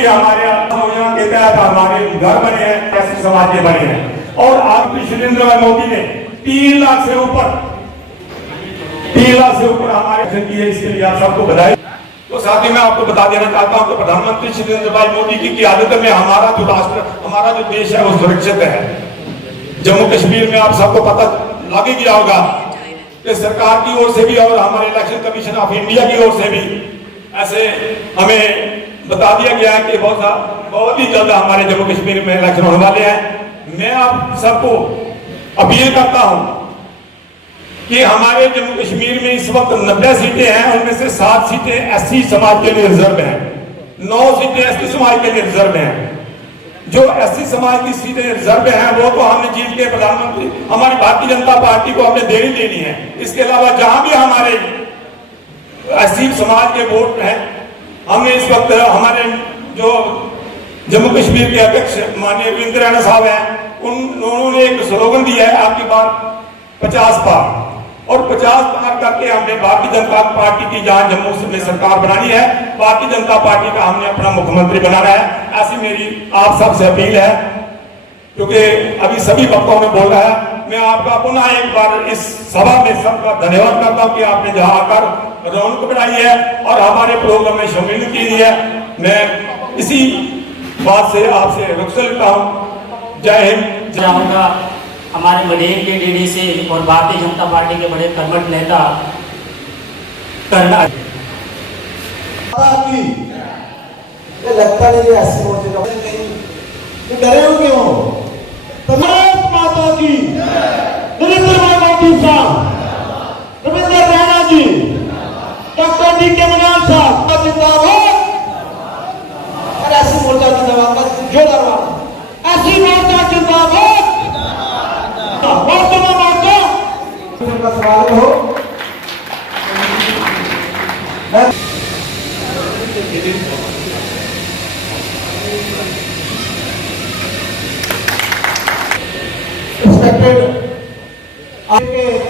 लिए हमारे योजना के तहत हमारे घर बने हैं, ऐसे समाज के बने हैं। और आप शिरेंद्र भाई मोदी ने 3 लाख से ऊपर हमारे किए, इसके लिए आप सबको बधाई। तो साथ ही मैं आपको बता देना चाहता हूं कि प्रधानमंत्री शिरेंद्र भाई मोदी की क़यादत में हमारा जो राष्ट्र, हमारा जो देश है वो सुरक्षित है। जम्मू कश्मीर में आप सबको पता लग ही गया होगा कि सरकार की ओर से भी और हमारे इलेक्शन कमीशन ऑफ इंडिया की ओर से भी ऐसे हमें बता दिया गया है कि बहुत ही जल्द हमारे जम्मू कश्मीर में इलेक्शन होने वाले हैं। मैं आप सबको अपील करता हूं कि हमारे जम्मू कश्मीर में इस वक्त 90 सीटें हैं, उनमें से 7 सीटें एससी समाज के लिए रिजर्व हैं, 9 सीटें एसटी समाज के लिए रिजर्व हैं। जो एससी समाज की सीटें रिजर्व हैं वो तो हमने जीत के प्रधानमंत्री हमारी भारतीय जनता पार्टी को हमने देनी देनी है। इसके अलावा जहां भी हमारे एससी समाज के वोट हैं, हमने इस वक्त हमारे जो जम्मू कश्मीर के अध्यक्ष माननीय वीरेंद्र राणा साहब हैं, उन्होंने एक स्लोगन दिया है आपकी बात 50 पार, और 50 पार करके हमने भारतीय जनता पार्टी की जहां जम्मू में सरकार बनानी है, भारतीय जनता पार्टी का हमने अपना मुख्यमंत्री बनाना है। ऐसी मेरी आप सबसे अपील है, क्योंकि अभी सभी वक्ताओं ने बोला है। मैं आपका पुनः एक बार इस सभा में सबका धन्यवाद करता हूं कि आपने जहां आकर रौनक बढ़ाई है और हमारे प्रोग्राम में शामिल की है। मैं इसी बात से आपसे रुखसत लेता हूं। जय हिंद। चाहूँगा हमारे मडेर के डीडीसी और भारतीय जनता पार्टी के बड़े कर्मठ नेता करना ये लगता नहीं ऐसी मोर्चे का डरे हो क्यों? भारत माता की, नरेंद्र भाई मोदी साहब, रविंद्र राणा जी, डॉक्टर डी.के. मनाल साहब जिंदाबाद, और ऐसी मोर्चा जिंदाबाद, जोरदार ऐसी मोर्चा जिंदाबाद। का सवाल हो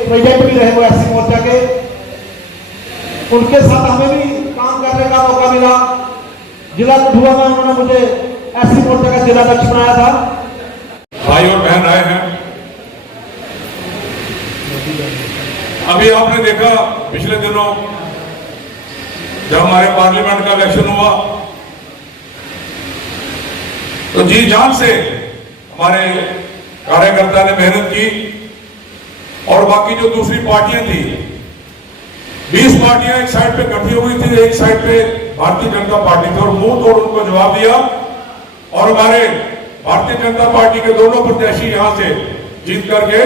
प्रोजेक्ट भी रहे वो ऐसी मोर्चा के, उनके साथ हमें भी काम करने का मौका मिला। जिला कठुआ में उन्होंने मुझे ऐसी मोर्चा का जिला अध्यक्ष बनाया था। भाई और बहन आए हैं, अभी आपने देखा पिछले दिनों जब हमारे पार्लियामेंट का इलेक्शन हुआ तो जी जान से हमारे कार्यकर्ता ने मेहनत की, और बाकी जो दूसरी पार्टियां थी 20 पार्टियां एक साइड पे इकट्ठी हुई थी, एक साइड पे भारतीय जनता पार्टी थी, और मुंह तोड़ उनको जवाब दिया। और हमारे भारतीय जनता पार्टी के दोनों प्रत्याशी यहां से जीत करके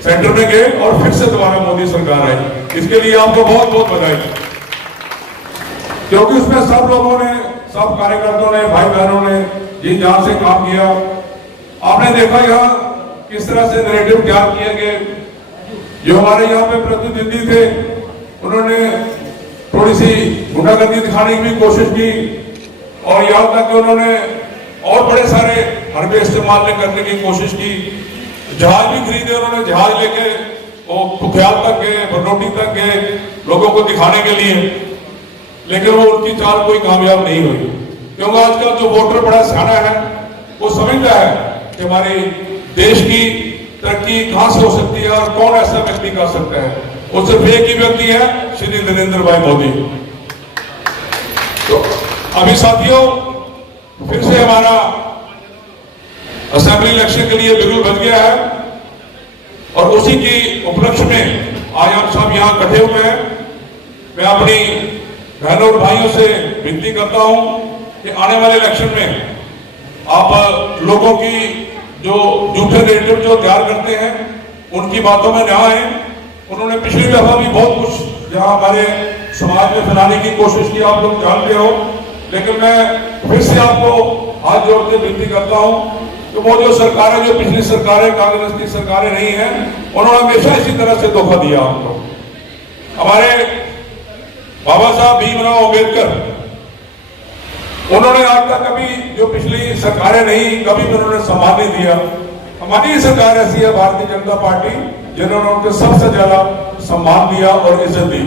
सेंटर में गए और फिर से दोबारा मोदी सरकार आई। इसके लिए आपको बहुत बहुत बधाई, क्योंकि उसमें सब लोगों ने, सब कार्यकर्ताओं ने, भाई बहनों ने जी जान से काम किया। आपने देखा यहाँ किस तरह से नैरेटिव तैयार किए गए। जो हमारे यहाँ पे प्रतिनिधि थे उन्होंने थोड़ी सी गुंडागर्दी दिखाने की भी कोशिश की, और यहाँ तक कि उन्होंने और बड़े सारे हरबे इस्तेमाल करने की कोशिश की। जहाज भी खरीदे उन्होंने, जहाज लेके वो खुख्याल तक गए, भरनोटी तक गए लोगों को दिखाने के लिए, लेकिन वो उनकी चाल कोई कामयाब नहीं हुई। क्योंकि आजकल जो वोटर बड़ा सियाना है वो समझता है कि हमारे देश की तरक्की कहां से हो सकती है और कौन ऐसा व्यक्ति कर सकता है। वो सिर्फ एक ही व्यक्ति है, श्री नरेंद्र भाई मोदी। तो अभी साथियों फिर से हमारा असेंबली इलेक्शन के लिए बिल्कुल बच गया है, और उसी की उपलक्ष्य में आज आप सब यहाँ इकट्ठे हुए हैं। मैं अपनी बहनों और भाइयों से विनती करता हूं कि आने वाले इलेक्शन में आप लोगों की जो झूठे नैरेटिव जो तैयार करते हैं उनकी बातों में ना आए। उन्होंने पिछली दफा भी बहुत कुछ जहां हमारे समाज में फैलाने की कोशिश की, आप लोग जानते हो, लेकिन मैं फिर से आपको हाथ जोड़ के विनती करता हूं तो वो जो सरकारें, जो पिछली सरकारें, कांग्रेस की सरकारें नहीं हैं, उन्होंने हमेशा इसी तरह से धोखा दिया हमको। हमारे बाबा साहब भीमराव अम्बेडकर, उन्होंने आज तक कभी जो पिछली सरकारें नहीं, कभी भी उन्होंने सम्मान नहीं दिया। हमारी सरकार ऐसी है भारतीय जनता पार्टी जिन्होंने उनको सबसे ज्यादा सम्मान दिया और इज्जत दी।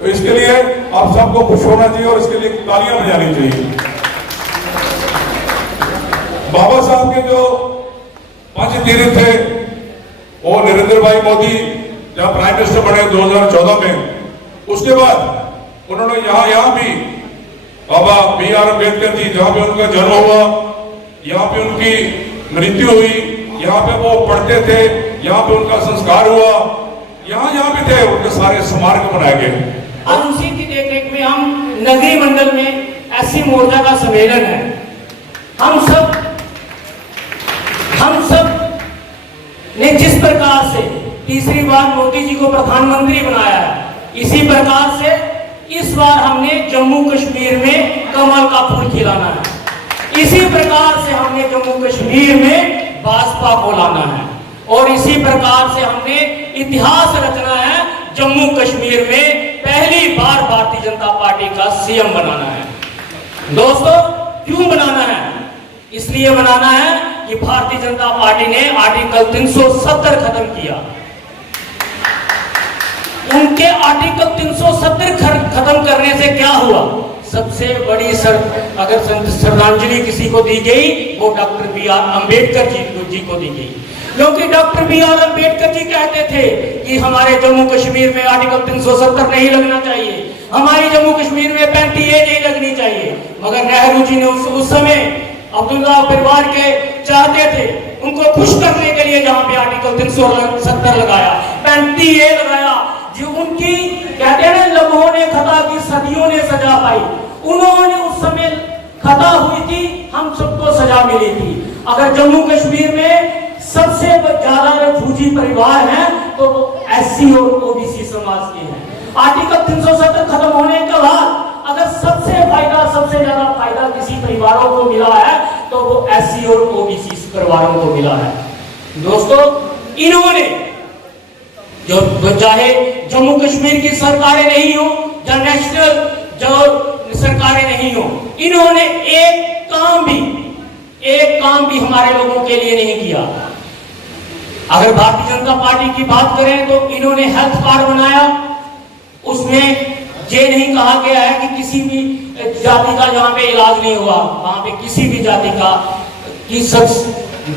तो इसके लिए आप सबको खुश होना चाहिए और इसके लिए तालियां बजानी चाहिए। बाबा साहब के जो पंच तीर्थ थे वो नरेंद्र भाई मोदी जब प्राइम मिनिस्टर बने 2014 में, उसके बाद उन्होंने यहाँ भी बाबा B.R. अम्बेडकर जी जहाँ पे उनका जन्म हुआ, यहाँ पे उनकी मृत्यु हुई, यहाँ पे वो पढ़ते थे, यहाँ पे उनका संस्कार हुआ, यहाँ भी थे, उनके सारे स्मारक बनाए गए। और उसी की देखरेख में हम नगरी मंडल में SC मोर्चा का सम्मेलन है। हम सब ने जिस प्रकार से तीसरी बार मोदी जी को प्रधानमंत्री बनाया है, इसी प्रकार से इस बार हमने जम्मू कश्मीर में कमल का फूल खिलाना है। इसी प्रकार से हमने जम्मू कश्मीर में भाजपा को लाना है और इसी प्रकार से हमने इतिहास रचना है। जम्मू कश्मीर में पहली बार भारतीय जनता पार्टी का CM बनाना है। दोस्तों, क्यों बनाना है? इसलिए बनाना है कि भारतीय जनता पार्टी ने आर्टिकल 370 खत्म किया। उनके आर्टिकल 370 खत्म करने से क्या हुआ? सबसे बड़ी अगर श्रद्धांजलि किसी को दी गई वो डॉक्टर B.R. अम्बेडकर जी को दी गई, क्योंकि डॉक्टर B.R. अम्बेडकर जी कहते थे कि हमारे जम्मू कश्मीर में आर्टिकल 370 नहीं लगना चाहिए, हमारी जम्मू कश्मीर में 35A नहीं लगनी चाहिए। मगर नेहरू जी ने उस समय अब्दुल्ला परिवार के चाहते थे, उनको खुश करने के लिए जहां पे आर्टिकल 370 लगाया, 35A लगाया, जो उनकी कहते हैं लम्हों ने खता की सदियों ने सजा पाई। उन्होंने उस समय खता हुई थी, हम सबको सजा मिली थी। अगर जम्मू कश्मीर में सबसे ज्यादा रिफ्यूजी परिवार हैं तो वो SC और OBC समाज के हैं। आर्टिकल 370 खत्म होने के बाद अगर सबसे ज्यादा फायदा किसी परिवारों को मिला है तो वो SC और OBC परिवारों को मिला है। दोस्तों, इन्होंने जो चाहे जम्मू कश्मीर की सरकारें नहीं हो या नेशनल जो सरकारें नहीं हो, इन्होंने एक काम भी हमारे लोगों के लिए नहीं किया। अगर भारतीय जनता पार्टी की बात करें तो इन्होंने हेल्थ कार्ड बनाया, उसमें ये नहीं कहा गया है कि किसी भी जाति का जहां पे इलाज नहीं हुआ वहां पे किसी भी जाति का की सब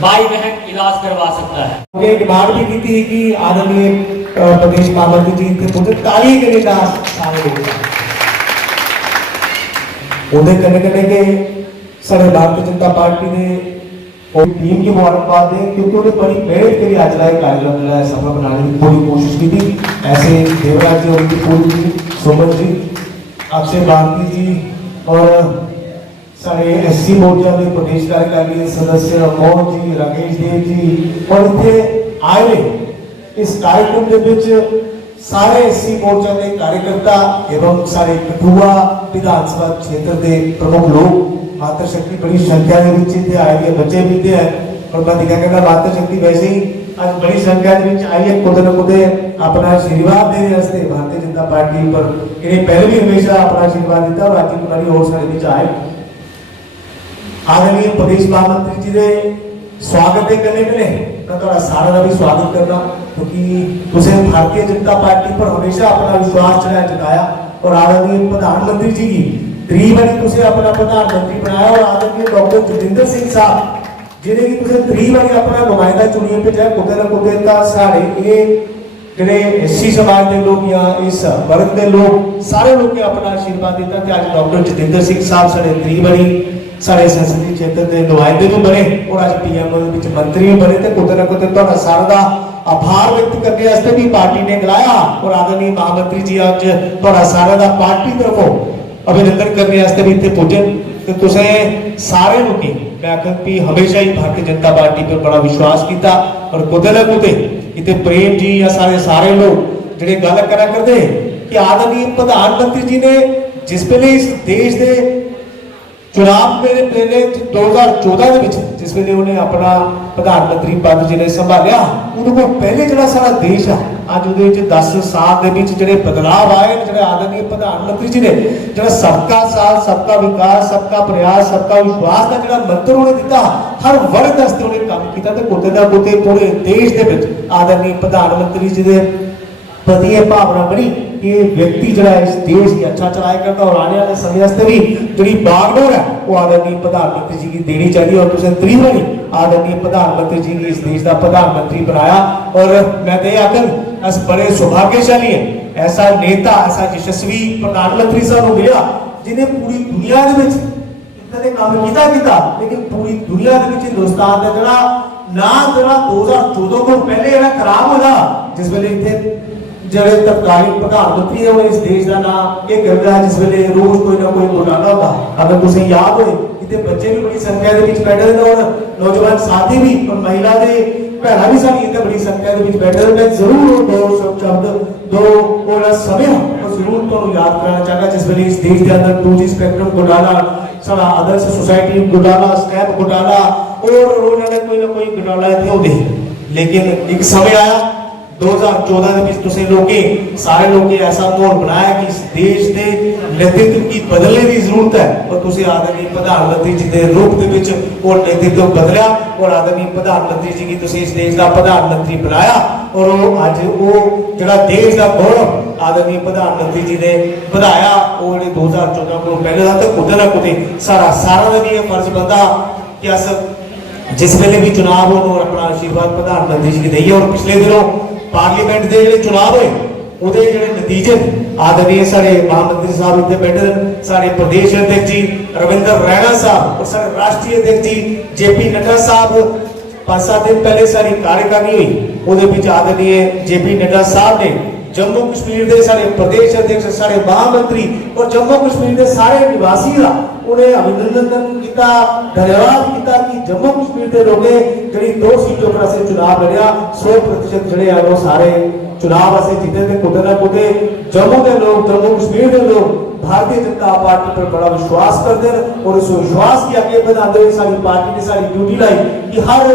भाई बहन इलाज करवा सकता है। मुझे डिमांड भी की थी कि आदरणीय प्रदेश महामंत्री जी थे मुझे ताली के लिए उन्हें करने के सारे भारतीय जनता पार्टी ने और टीम की मुबारकबाद दें, क्योंकि उन्हें बड़ी मेहनत के लिए आज का कार्यक्रम सफल बनाने की पूरी कोशिश की थी। ऐसे देवराज जी, उनकी पूरी जी, सुमन जी, अक्षय भारती जी और सारे SC मोर्चा के प्रदेश कार्यकारिणी सदस्य मोहन जी, राकेश देव जी और इतने आए इस कार्यक्रम के बीच सारे SC मोर्चा के कार्यकर्ता एवं सारे कठुआ विधानसभा क्षेत्र के प्रमुख लोग, मातृ शक्ति बड़ी संख्या के बीच थे, आए बच्चे भी थे और मैं दिखा करना मातृ शक्ति वैसे ही आज बड़ी संख्या के बीच आई है। खुद न खुद अपना आशीर्वाद देने वास्ते भारतीय जनता पार्टी पर इन्हें पहले भी हमेशा अपना आशीर्वाद देता और आज की और सारे बीच आए। आदरणीय प्रदेश महामंत्री जी ने स्वागत करने के लिए मैं थोड़ा सारा भी स्वागत करना, क्योंकि उसे भारतीय जनता पार्टी पर हमेशा अपना विश्वास जताया और आदरणीय प्रधानमंत्री जी की त्रिवारी तुझे अपना प्रधानमंत्री बनाया और आदरणीय डॉक्टर जितेंद्र सिंह साहब जिन्हें कि तुझे त्रिवारी अपना नुमाइंदा चुनिए पे जाए कुछ न कुछ का सारे ये ਜਿਹੜੇ SC समाज के लोग या इस वर्ग के लोग सारे लोग के अपना आशीर्वाद देता कि आज डॉक्टर जितेंद्र सिंह साहब सारे त्रिवारी सारे संसदीय क्षेत्र के नुमाइंदे भी बने और आज PM विच मंत्री भी बने थे। कुछ न कुछ तुहाडा सारा दा आभार व्यक्त करने वास्ते भी पार्टी ने बुलाया और आदरणीय महामंत्री जी आज तुहाडा सारा दा पार्टी तरफों अभिनंदन करने वास्ते भी इत्थे पुजे ते तुसे सारे लोग मैं आखिर भी हमेशा ही भारतीय जनता पार्टी पर बड़ा विश्वास किया और कुछ न कुछ इतने प्रेम जी या सारे लोग जिहड़े गल करा करते कि आदरणीय प्रधानमंत्री जी ने जिस वेले इस देश के चुनाव मेरे पहले 2014 के जिस वेले उन्हें अपना प्रधानमंत्री पद जिन्हें संभालिया उनको पहले जो सारा देश है आज वो 10 साल के बदलाव आए जो आदरणीय प्रधानमंत्री जी ने जो सबका साथ सबका विकास सबका प्रयास सबका विश्वास का जो मंत्र उन्हें दिता हर वर्ग वास्ते उन्हें काम किया तो कुछ ना कुछ पूरे देश के आदरणीय प्रधानमंत्री जी ने पति भावना बनी कि व्यक्ति जरा इस देश की अच्छा चलाया करता और आने वाले समय वास्ते भी जी बागडोर है वो आदरणीय प्रधानमंत्री जी की देनी चाहिए और तुझे तीसरी बारी आदरणीय प्रधानमंत्री जी की इस देश का प्रधानमंत्री बनाया। और मैं तो आखन अस बड़े सौभाग्यशाली है ऐसा नेता ऐसा यशस्वी प्रधानमंत्री सानू मिला जिन्हें पूरी दुनिया काम किया लेकिन पूरी दुनिया हिंदुस्तान का जरा ना जरा 2014 को पहले जरा खराब होगा जिस वेले इतने जड़े तत्कालीन प्रधानमंत्री है इस देश का नाम ये करता है जिस वेले रोज कोई ना कोई घोटाला होता। अगर तुझे याद हो इतने बच्चे भी बड़ी संख्या बैठे थे और नौजवान साथी भी और महिला के भैन भी सारी इतने बड़ी संख्या बैठे थे। मैं जरूर दो शब्द दो और समय जरूर तो याद कराना चाहता जिस वेले इस देश के अंदर 2G स्पेक्ट्रम घोटाला सारा आदर्श सोसाइटी घोटाला स्कैम घोटाला और उन्होंने कोई ना कोई घोटाला थे होते लेकिन एक समय आया 2014 सारे लोग ऐसा माहौल बनाया कि इस देश के नेतृत्व की बदलने की जरूरत है और तुझे आदरणीय प्रधानमंत्री जी के रूप वो नेतृत्व बदलिया और आदरणीय प्रधानमंत्री जी की तुझे इस देश का प्रधानमंत्री बनाया और अज वो जरा देश का गौरव आदरणीय प्रधानमंत्री जी ने बढ़ाया वो 2014 को पहले था तो कुछ ना कुछ सारा भी फर्ज बनता कि अस जिस वेले भी चुनाव हो अपना आशीर्वाद प्रधानमंत्री जी की दईए। और पिछले दिनों पार्लीमेंट के जो चुनाव हुए ਉਹਦੇ ਜਿਹੜੇ ਨਤੀਜੇ आदरणीय सारे महामंत्री साहब इतने बैठे सारे प्रदेश अध्यक्ष जी रविंदर रैना साहब और सारे राष्ट्रीय अध्यक्ष जी JP नड्डा साहब 5-7 दिन पहले सारी कार्यकारिणी हुई ਉਹਦੇ ਵਿੱਚ आदरणीय JP नड्डा साहब ने जम्मू कश्मीर के सारे प्रदेश अध्यक्ष सारे महामंत्री और जम्मू कश्मीर के सारे निवासी का उन्हें अभिनंदन किया धन्यवाद किया कि जम्मू कश्मीर के लोग जी 2 सीटों पर से चुनाव लड़िया 100% जड़े वो सारे चुनाव से जीते थे कुछ ना कुछ जम्मू के लोग जम्मू कश्मीर के लोग भारतीय जनता पार्टी पर बड़ा विश्वास करते हैं और इस विश्वास की आगे बढ़ाते हुए सारी पार्टी ने सारी ड्यूटी लाई कि हर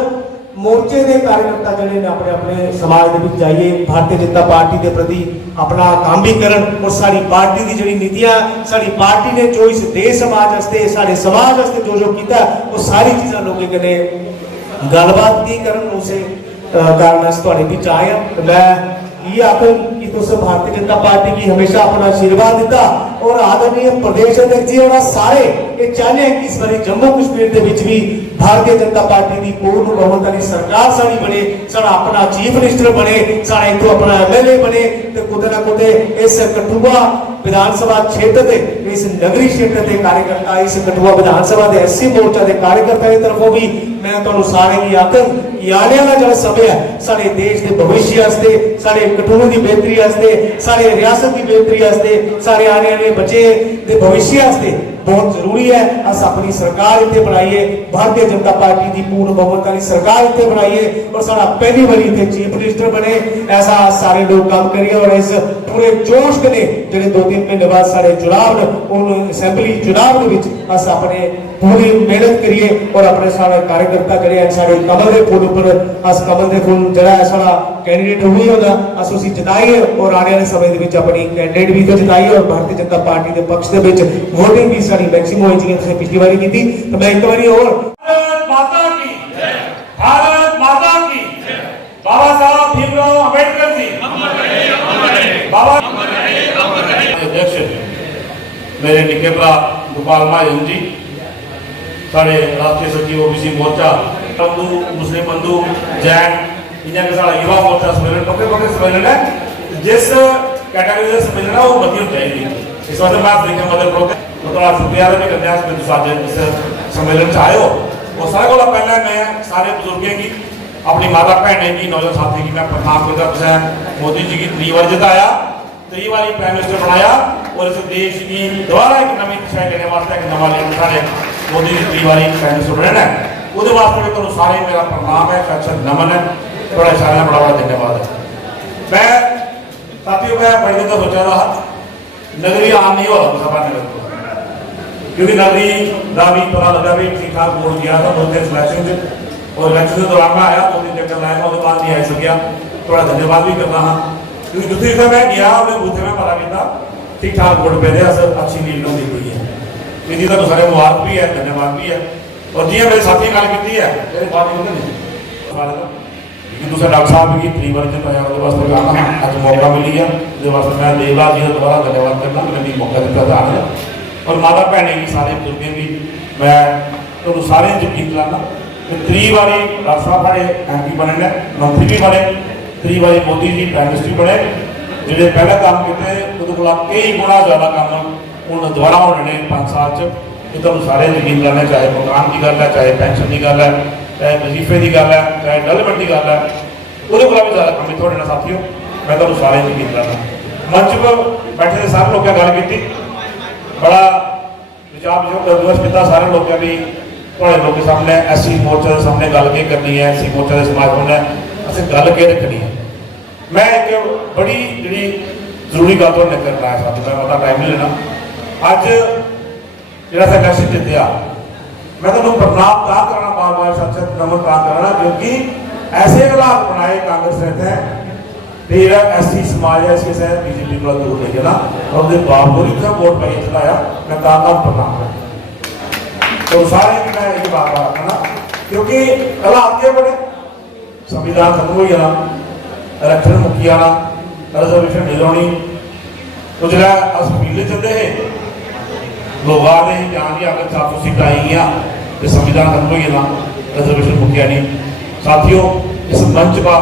मोर्चे के कार्यकर्ता जड़े अपने अपने समाज के जाइए भारतीय जनता पार्टी के प्रति अपना काम भी करन और सारी पार्टी की जी नीतियां सारी पार्टी ने जो इस देश समाज वास्ते सारे समाज वास्ते जो किया वो सारी चीज़ा लोगों के गलबात की करन उसे कारण थोड़े बीच आए मैं ये आखिर कि तुझे भारतीय जनता पार्टी की हमेशा अपना आशीर्वाद दिता और आदरणीय प्रदेश अध्यक्ष जी और सारे ये चाहते हैं कि इस बार जम्मू कश्मीर के भी भारतीय जनता पार्टी की पूर्ण बहुमत वाली सरकार साड़ी बने सारा अपना चीफ मिनिस्टर बने सारा इतो अपना MLA बने तो कुछ ना कुछ इस कठुआ विधानसभा क्षेत्र के इस नगरी क्षेत्र के कार्यकर्ता इस कठुआ विधानसभा के SC मोर्चा के कार्यकर्ता की तरफों भी मैं तो सारे की आखन आने वाला जो समय है सारे देश के भविष्य वास्ते सारे कठुए की बेहतरी वास्ते सारे रियासत की बेहतरी वास्ते सारे आने वाले बच्चे के भविष्य वास्ते बहुत जरूरी है अस अपनी सरकार इतने बनाइए भारतीय जनता पार्टी की पूर्ण बहुमत वाली सरकार इतने बनाइए और सारा पहली बारी इतने चीफ मिनिस्टर बने ऐसा सारे लोग काम करिए और इस पूरे जोश के जो 2-3 महीने बाद सारे चुनाव असेंबली चुनाव अस अपने पूरी मेहनत करिए और अपने सारे कार्यकर्ता जड़े सारे कमल के फुल पर अस कमल के फुल जरा सारा कैंडिडेट हुई होगा अस उसी जिताइए और आने वाले समय अपनी कैंडिडेट भी तो जिताइए और भारतीय जनता पार्टी के पक्ष के वोटिंग भी सारी मैक्सिमम हुई जिन्हें पिछली बारी की थी तो मैं एक बारी और भारत माता की बाबा साहब भीमराव अम्बेडकर जी बाबा अध्यक्ष मेरे निके भरा गोपाल महाजन जी साढ़े राष्ट्रीय सचिव OBC मोर्चा बंधु मुस्लिम बंधु जैन इन्हें के सारा युवा मोर्चा सम्मेलन पक्के सम्मेलन है जिस कैटेगरी का सम्मेलन है वो मध्यम चाहिए इस वजह मैं देखने मदद करो तो थोड़ा शुक्रिया भी करने में साथ इस सम्मेलन से आए हो और सारे को पहले मैं सारे बुजुर्गों की अपनी माता भैन की नौजवान साथी की मैं प्रणाम करता मोदी जी की 3 बार जिताया 3 बार प्राइम मिनिस्टर बनाया और इस देश की दोबारा एक नवी दिशा लेने वास्ते एक नवा लेकर सारे मोदी जी 3 बार प्राइम मिनिस्टर बनना है वो वास्ते तो सारे मेरा प्रणाम है अच्छा नमन है थोड़ा सारे बड़ा बड़ा धन्यवाद है। मैं साथियों मैं बड़े दिन का सोचा रहा नगरी आम नहीं हो सभा नगर को क्योंकि नगरी का भी पता लगा भी ठीक ठाक वोट दिया था 2 दिन इलेक्शन और इलेक्शन के दौरान मैं आया 2 दिन चक्कर लाया उसके बाद नहीं आ सकिया थोड़ा धन्यवाद भी कर रहा क्योंकि दूसरी तरफ मैं गया अपने बूथे में पता नहीं था ठीक ठाक वोट पे दे अच्छी लीड दी हुई है इसी तरह सारे मुबारक भी है धन्यवाद भी है और जी मेरे साथी गल की है मेरे बात कि दूसरे डॉक्टर साहब की 3 बार जब आया वास्ते आना अज मौका मिली है उस वास्ते मैं देवराज जी का दोबारा धन्यवाद करना मैंने मौका दिता जाने और माता भैनें भी सारे बुजुर्गें भी मैं तो सारे यकीन दिलाना 3 बारी डॉक्टर साहब साढ़े MP बने ने मंत्री भी बने 3 बारी मोदी जी प्राइम मिनिस्टर बने जो पहले काम किए वो कई गुणा ज़्यादा काम हूँ दोबारा होने ने 5 साल ये तो सारे यकीन दिलाना चाहे मकान की गल है चाहे पेंशन की गल है चाहे वजीफे की गल है चाहे डेवलपमेंट की गल है वो भी ज़्यादा काम थोड़े साथियों मैं तो सारे यकीन दिलाना मंच पर बैठे सारे लोगों गल की बड़ा विचार विमर्श किया सारे लोगों भी थोड़े लोगों के सामने SC मोर्चा के सामने गल के करनी है SC मोर्चा के समाज होना असं गल के रखनी है मैं एक बड़ी जी जरूरी गल तो करना है साथ मैं पता टाइम नहीं लेना अज जो इलेक्शन जितया मैं तुम प्रणाम ता करना बार बार सच नमन ता करना क्योंकि ऐसे हालात बनाए कांग्रेस ने फिर SC समाज है इसके से BJP को दूर लेके ना और उसके बावजूद भी वोट पाई चलाया मैं प्रणाम करना तो सारे मैं एक बात रखना क्योंकि हालात के बड़े संविधान खत्म हो जाना इलेक्शन मुक्की आना रिजर्वेशन नहीं होनी तो जो अस पीले चलते हैं लोग आते हैं जहाँ की अगर 400 सीट आई तो संविधान खत्म हो जाना रिजर्वेशन मुक्की आनी साथियों इस मंच का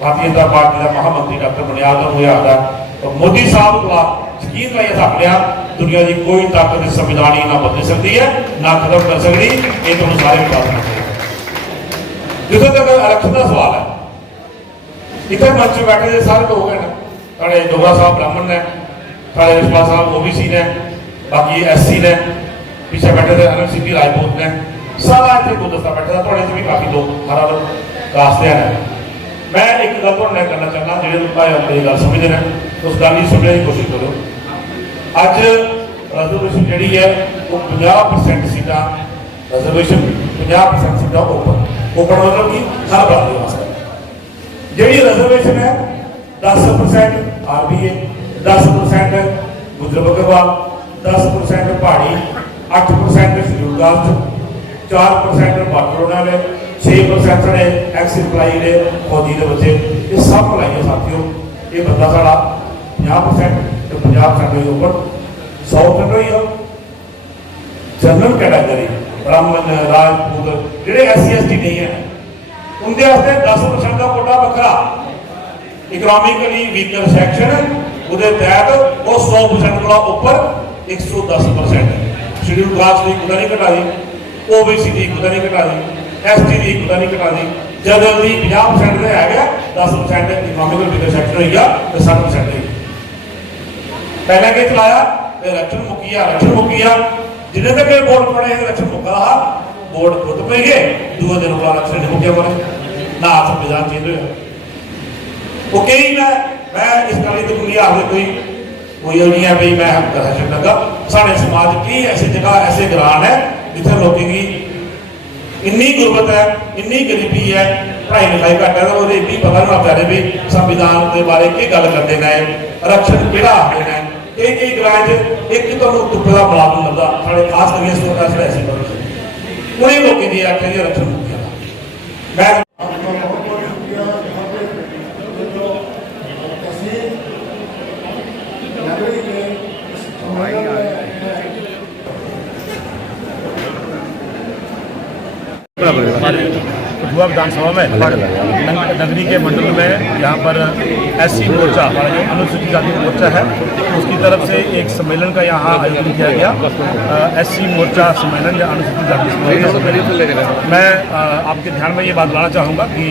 भारतीय जनता पार्टी का महामंत्री डॉक्टर बनियाल हुआ और मोदी साहब का यकीन लाइए सकते दुनिया की कोई ताकत इस संविधान ही ना बदल सकती है ना खत्म कर सकती ये तो सारे विश्वास रखते जितों तक इलेक्शन का सवाल है इतने मंच में बैठे सारे लोग हैं साढ़े डोगरा साहब ब्राह्मण ने साढ़े रिश्वाल साहब OBC ने बाकी SC ने पीछे बैठे थे अनिल सिंह राजपूत ने सारा इतने गुलदस्ता बैठे था थोड़े से भी काफी लोग हर कास्ते हैं मैं एक गल थोड़े करना चाहना जो मेरी गल समझते हैं उस गल की समझने की कोशिश करो अज रिजर्वेशन जी है वो 50% सीटा रिजर्वेशन 50% सीटा ओपन मतलब कि हर बंदे वास्ते जी रिजर्वेशन है 10% RBA 10% गुजर बकरवाल 10% पहाड़ी 8% शेड्यूल कास्ट 4% बार्डर वाले 6% साढ़े एक्स इंप्लाई ने फौजी के बच्चे ये सब भलाइया साथियों ये बंदा साढ़ा 50% तो 50% ऊपर 100% रही हो जनरल कैटेगरी ब्राह्मण राजपूत जो SC ST नहीं है उनके वास्ते 10% का कोटा बखरा इकोनॉमिकली वीकर सैक्शन वो तहत वो 100% को ऊपर 110% शेड्यूल कास्ट की कुछ नहीं घटा दी OBC की कुछ नहीं घटा दी ST की कुछ नहीं घटा दी जनरल की 50% है गया 10% इकोनॉमिकल वीकर सैक्शन हो गया तो 60% रही पहले के चलाया इलेक्शन मुक्की जिन्हें तक बोर्ड पड़े इलेक्शन मुक्का रहा बोर्ड खुद पे गए दूसरे दिन वाला इलेक्शन नहीं मुक्के पड़े ना संविधान चेंज हुआ वो कई मैं इस गल की दुनिया आगे कोई नहीं है भाई मैं हम लगा साढ़े समाज की ऐसी जगह ऐसे ग्रान है जिथे लोगों की इन्नी गुरबत है इन्नी गरीबी है पढ़ाई लिखाई घट है तो इन्नी पता नहीं लगता भी संविधान के बारे की गल करते हैं आरक्षण केड़ा आखते हैं कई ग्रां एक तो तुप्पे का मुलाजम मिलता साढ़े खास करके इस वक्त ऐसे उन्हीं लोगों की आख्या जी आरक्षण मुक्ति मैं कठुआ विधानसभा में नगरी के मंडल में यहाँ पर SC मोर्चा हमारा जो अनुसूचित जाति मोर्चा है उसकी तरफ से एक सम्मेलन का यहाँ आयोजन किया गया SC मोर्चा सम्मेलन या अनुसूचित जाति मोर्चा सम्मेलन। मैं आपके ध्यान में ये बात लाना चाहूँगा कि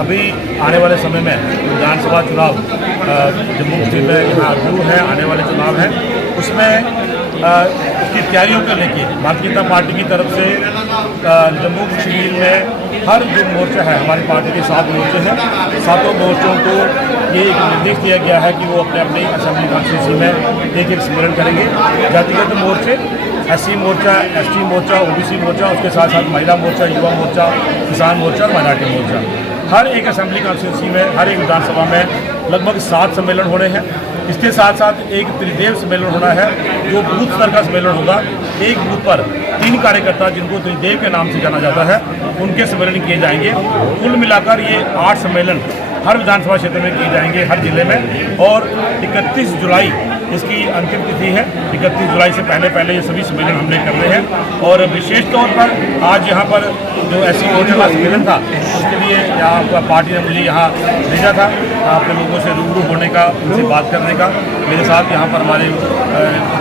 अभी आने वाले समय में विधानसभा चुनाव जम्मू कश्मीर में यहाँ शुरू है आने वाले चुनाव हैं उसमें उसकी तैयारियों को लेके भारतीय जनता पार्टी की तरफ से जम्मू कश्मीर में हर जो मोर्चा है हमारी पार्टी के 7 मोर्चे हैं 7 मोर्चों को ये एक निर्देश दिया गया है कि वो अपने अपने असेंबली कॉन्स्टिट्यूंसी में एक सम्मेलन करेंगे। जातिगत मोर्चे SC मोर्चा ST मोर्चा OBC मोर्चा उसके साथ साथ महिला मोर्चा युवा मोर्चा किसान मोर्चा और माइनॉरिटी मोर्चा हर एक असेंबली कॉन्स्टिट्यूंसी में, हर एक विधानसभा में लगभग 7 सम्मेलन होने हैं। इसके साथ साथ एक त्रिदेव सम्मेलन होना है जो बूथ स्तर का सम्मेलन होगा। एक बूथ पर 3 कार्यकर्ता जिनको त्रिदेव के नाम से जाना जाता है उनके सम्मेलन किए जाएंगे। कुल मिलाकर ये 8 सम्मेलन हर विधानसभा क्षेत्र में किए जाएंगे, हर जिले में। और 31 जुलाई इसकी अंतिम तिथि है। 31 जुलाई से पहले ये सभी सम्मेलन हमने करने हैं। और विशेष तौर पर आज यहाँ पर जो SC मोर्चा का सम्मेलन था उसके लिए यहाँ पार्टी ने मुझे यहाँ भेजा था अपने लोगों से रूबरू होने का, उनसे बात करने का। मेरे साथ यहाँ पर हमारे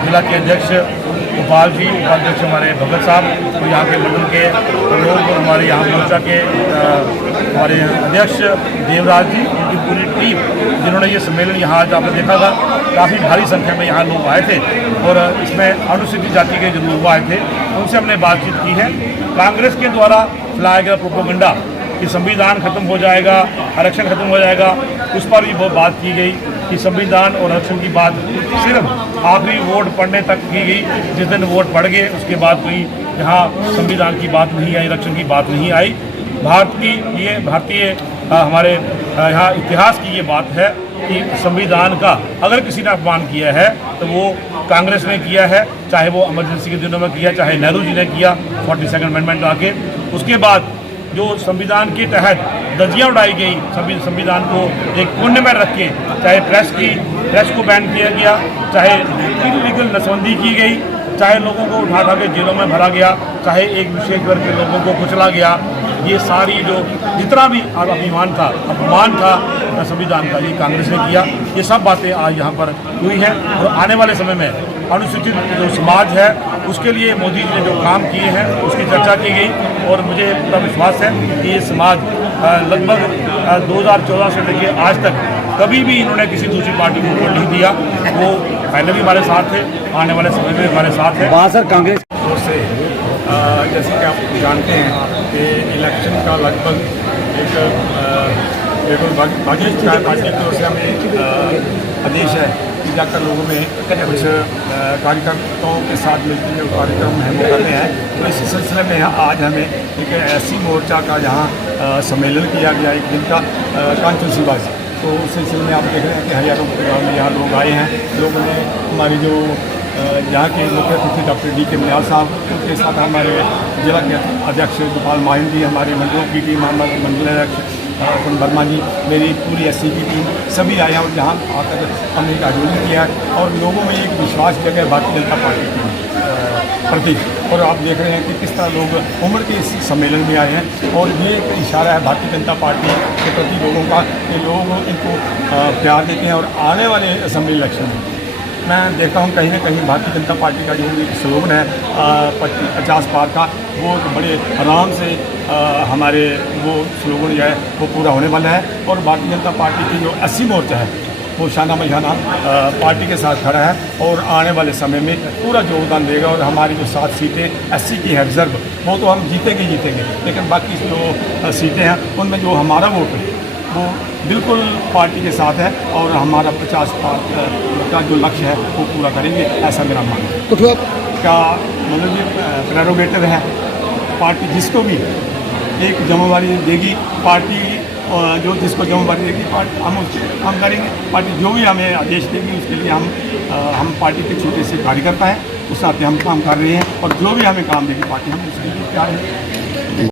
जिला के अध्यक्ष गोपाल जी, उपाध्यक्ष हमारे भगत साहब और यहाँ के मंडल के लोग, और हमारे यहाँ मोर्चा के हमारे अध्यक्ष देवराज जी, उनकी पूरी टीम जिन्होंने ये सम्मेलन यहाँ आज आपने देखा था काफ़ी भारी संख्या में यहाँ लोग आए थे। और इसमें अनुसूचित जाति के जो लोग आए थे उनसे हमने बातचीत की है। कांग्रेस के द्वारा फैलाया गया प्रोपेगेंडा कि संविधान खत्म हो जाएगा, आरक्षण खत्म हो जाएगा, उस पर भी बहुत बात की गई कि संविधान और आरक्षण की बात सिर्फ आखिरी वोट पढ़ने तक की गई। जिस दिन वोट पड़ गए उसके बाद कोई यहाँ संविधान की बात नहीं आई, आरक्षण की बात नहीं आई। भारतीय हमारे यहाँ इतिहास की ये बात है कि संविधान का अगर किसी ने अपमान किया है तो वो कांग्रेस ने किया है, चाहे वो इमरजेंसी के दिनों में किया, चाहे नेहरू जी ने किया 42nd अमेंडमेंट आके। उसके बाद जो संविधान के तहत धज्जियाँ उड़ाई गई, संविधान को एक कोने में रख के, चाहे प्रेस को बैन किया गया, चाहे इलीगल नसबंदी की गई, चाहे लोगों को उठा के जेलों में भरा गया, चाहे एक विशेष वर्ग के लोगों को कुचला गया, ये सारी जो जितना भी अपमान था संविधान का, ये कांग्रेस ने किया। ये सब बातें आज यहाँ पर हुई हैं। और आने वाले समय में अनुसूचित जो समाज है उसके लिए मोदी जी ने जो काम किए हैं उसकी चर्चा की गई। और मुझे पूरा विश्वास है कि ये समाज लगभग 2014 से लेकर आज तक कभी भी इन्होंने किसी दूसरी पार्टी को वोट नहीं दिया। वो पहले भी हमारे साथ थे, आने वाले समय में हमारे साथ है। वहाँ सर कांग्रेस ओर से जैसे कि आप जानते हैं कि इलेक्शन का लगभग भारतीय जनता पार्टी की ओर से हमें आदेश है कि जाकर लोगों में कुछ कार्यकर्ताओं के साथ मिलकर जो कार्यक्रम है वो करते हैं। तो इसी सिलसिले में आज हमें एक SC मोर्चा का जहाँ सम्मेलन किया गया एक दिन का कॉन्स्टिट्यूंसी वाइज। तो उस सिलसिले में आप देख रहे हैं कि हजारों में यहाँ लोग आए हैं। लोगों ने हमारी जो यहाँ के मुख्य अतिथि डॉक्टर DK मनियाल साहब, उनके साथ हमारे जिला के अध्यक्ष गोपाल माहिन जी, हमारे मंडलों की टीम, हमारे मंडल अध्यक्ष अपन वर्मा जी, मेरी पूरी SC की टीम सभी आए हैं और जहाँ आकर हमने एक आयोजन किया और लोगों में एक विश्वास जगह भारतीय जनता पार्टी के प्रति। और आप देख रहे हैं कि किस तरह लोग उम्र के इस सम्मेलन में आए हैं। और ये एक इशारा है भारतीय जनता पार्टी के प्रति लोगों का कि लोग इनको प्यार देते हैं। और आने वाले असेंबली इलेक्शन में मैं देखता हूँ कहीं ना कहीं भारतीय जनता पार्टी का जो एक स्लोगन है 50 पार का, वो बड़े आराम से हमारे वो स्लोगन जो है वो पूरा होने वाला है। और भारतीय जनता पार्टी की जो SC मोर्चा है वो शाना मशाना पार्टी के साथ खड़ा है और आने वाले समय में पूरा योगदान देगा। और हमारी जो 7 सीटें SC की है रिजर्व, वो तो हम जीतेंगे, लेकिन बाकी जो सीटें हैं उनमें जो हमारा वोट है वो बिल्कुल पार्टी के साथ है और हमारा 50 का जो लक्ष्य है वो पूरा करेंगे, ऐसा मेरा मानना है। तो फिर का मतलब ये प्रेरोगेटिव है, पार्टी जिसको भी एक जिम्मेवारी देगी, पार्टी जो जिसको जिम्मेवारी देगी पार्टी हम करेंगे। पार्टी जो भी हमें आदेश देगी उसके लिए हम पार्टी के छोटे से कार्यकर्ता हैं, उस नाते हम काम कर रहे हैं। और जो भी हमें काम देगी पार्टी, हम उसके लिए तैयार हैं।